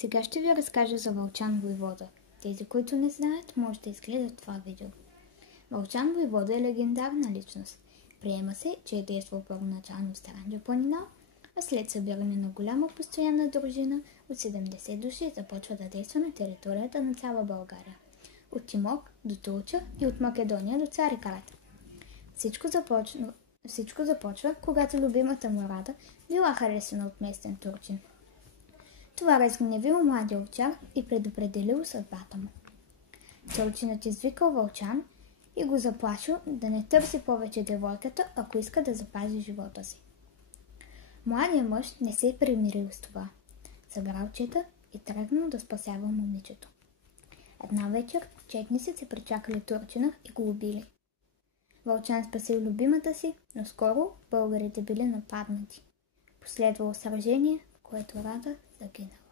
Сега ще ви разкажа за Вълчан войвода. Тези, които не знаят, може да изгледат това видео. Вълчан войвода е легендарна личност. Приема се, че е действал първоначално в Странджа планина, а след събиране на голяма постоянна дружина от 70 души започва да действа на територията на цяла България. От Тимок до Турча и от Македония до Цариград. Всичко започва, когато любимата му Рада била харесана от местен турчин. Това разгневило младия овчар и предопределило съдбата му. Турчинът извикал Вълчан и го заплашил да не търси повече девойката, ако иска да запази живота си. Младият мъж не се е примирил с това. Събрал чета и тръгнал да спасява момичето. Една вечер четници се причакали турчина и го убили. Вълчан спасил любимата си, но скоро българите били нападнати. Последвало сражение, в което Рада загинала.